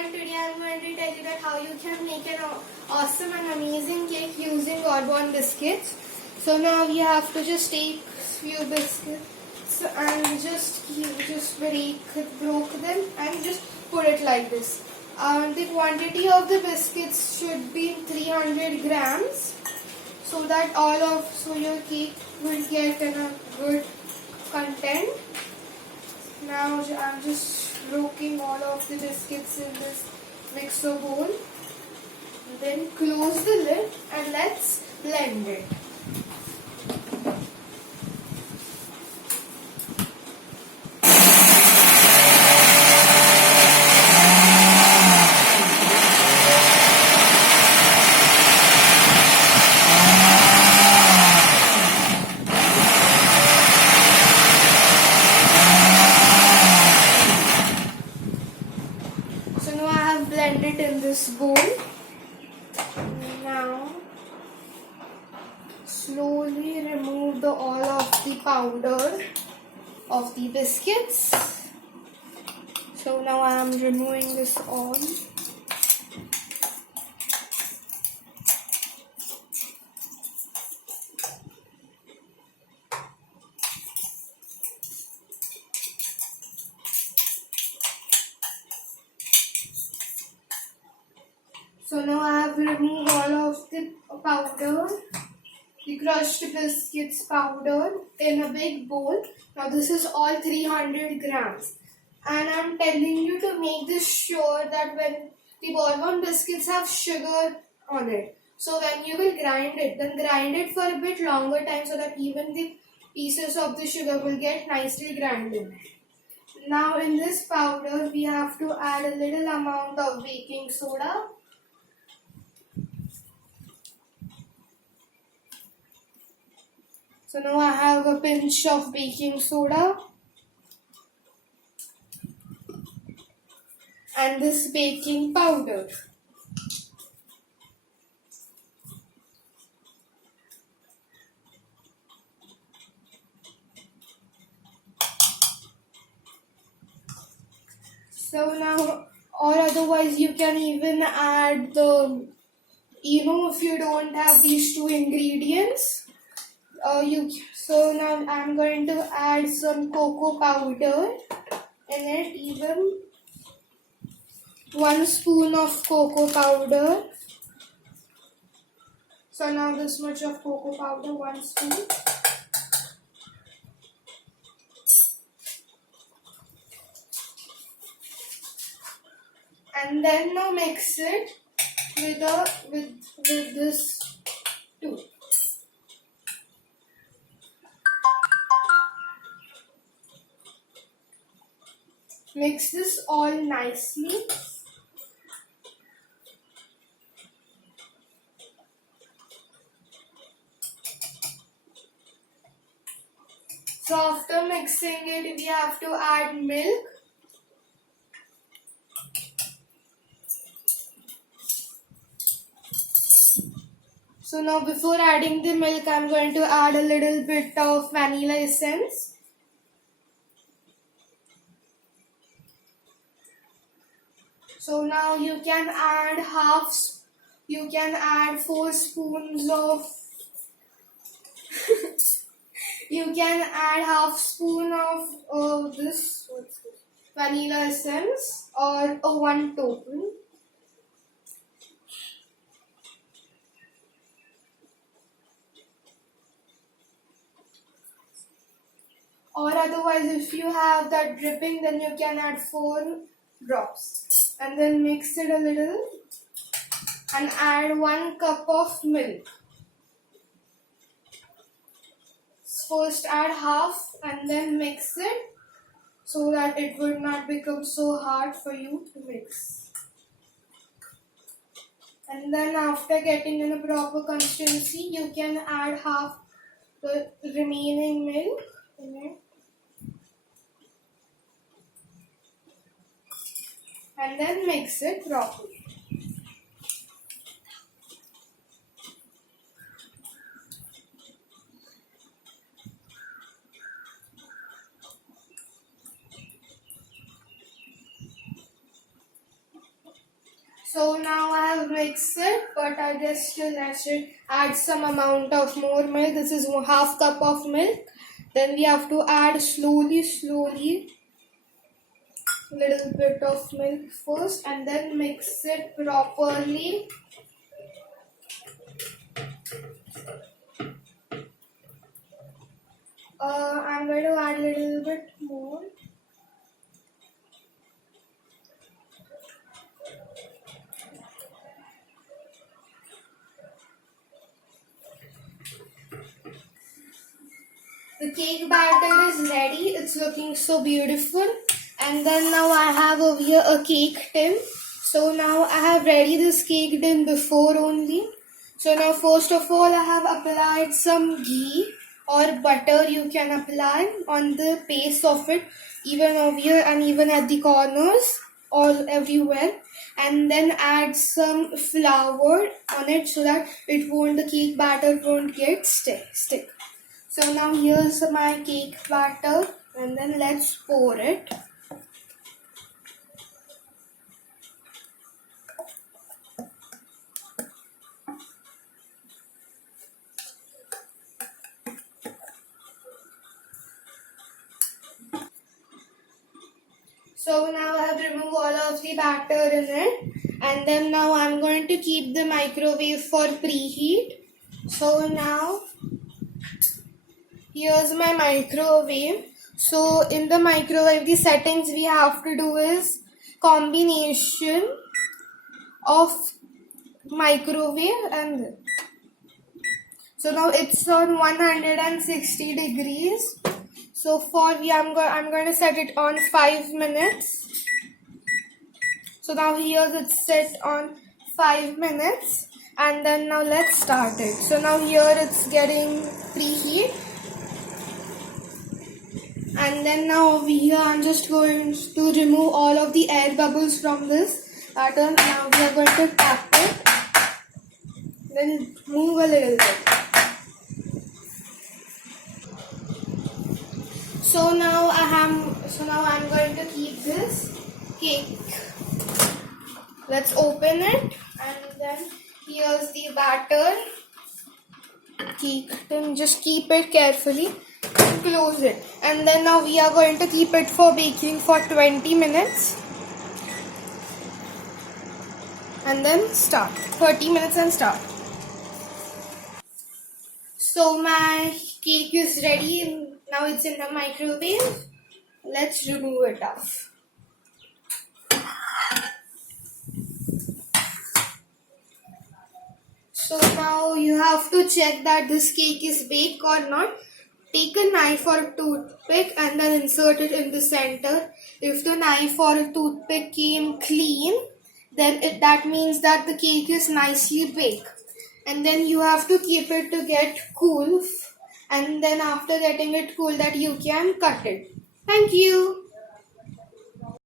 and today I am going to tell you that how you can make an awesome and amazing cake using Bourbon biscuits. So now we have to just take few biscuits and just broke them and just put it like this. The quantity of the biscuits should be 300 grams so that your cake will get in a good content. Now I'm just breaking all of the biscuits in this mixer bowl. Then close the lid and let's blend it. So now I have blended in this bowl. Now slowly remove all of the powder of the biscuits. So now I am removing this all. So now I have removed all of the powder, the crushed biscuits powder in a big bowl. Now this is all 300 grams. And I am telling you to make this sure that when the Bourbon biscuits have sugar on it. So when you will grind it, then grind it for a bit longer time so that even the pieces of the sugar will get nicely grinded. Now in this powder we have to add a little amount of baking soda. So now I have a pinch of baking soda and this baking powder. So now, or otherwise you can even add if you don't have these two ingredients, so now I'm going to add some cocoa powder in it, even 1 spoon of cocoa powder. So now this much of cocoa powder, 1 spoon. And then now mix it with this too. Mix this all nicely. So after mixing it, we have to add milk. So now before adding the milk, I am going to add a little bit of vanilla essence. So now you can add 4 spoons of you can add half spoon of this vanilla essence or 1 token. Or otherwise, if you have that dripping, then you can add 4 drops. And then mix it a little and add 1 cup of milk. First add half and then mix it so that it would not become so hard for you to mix. And then after getting in a proper consistency, you can add half the remaining milk in it. And then mix it properly. So now I have mixed it, but I just still I should add some amount of more milk. This is 1/2 cup of milk. Then we have to add slowly little bit of milk first, and then mix it properly. I'm going to add a little bit more. The cake batter is ready. It's looking so beautiful. And then now I have over here a cake tin. So now I have ready this cake tin before only. So now first of all I have applied some ghee or butter you can apply on the base of it, even over here and even at the corners, all everywhere. And then add some flour on it so that the cake batter won't get stick. So now here's my cake batter, and then let's pour it. So now I have removed all of the batter in it, and then now I'm going to keep the microwave for preheat. So now here's my microwave. So in the microwave, the settings we have to do is combination of microwave and so now it's on 160 degrees. So I'm going to set it on 5 minutes. So now here it's set on 5 minutes, and then now let's start it. So now here it's getting preheat. And then now over here I'm just going to remove all of the air bubbles from this pattern. Now we are going to tap it, then move a little bit. So now I'm going to keep this cake. Let's open it, and then here's the batter. Then just keep it carefully. Close it, and then now we are going to keep it for baking for 20 minutes and then start 30 minutes and start. So my cake is ready. Now it's in the microwave. Let's remove it off. So now you have to check that this cake is baked or not. Take a knife or toothpick and then insert it in the center. If the knife or toothpick came clean, then that means that the cake is nicely baked. And then you have to keep it to get cool. And then after getting it cool, that you can cut it. Thank you.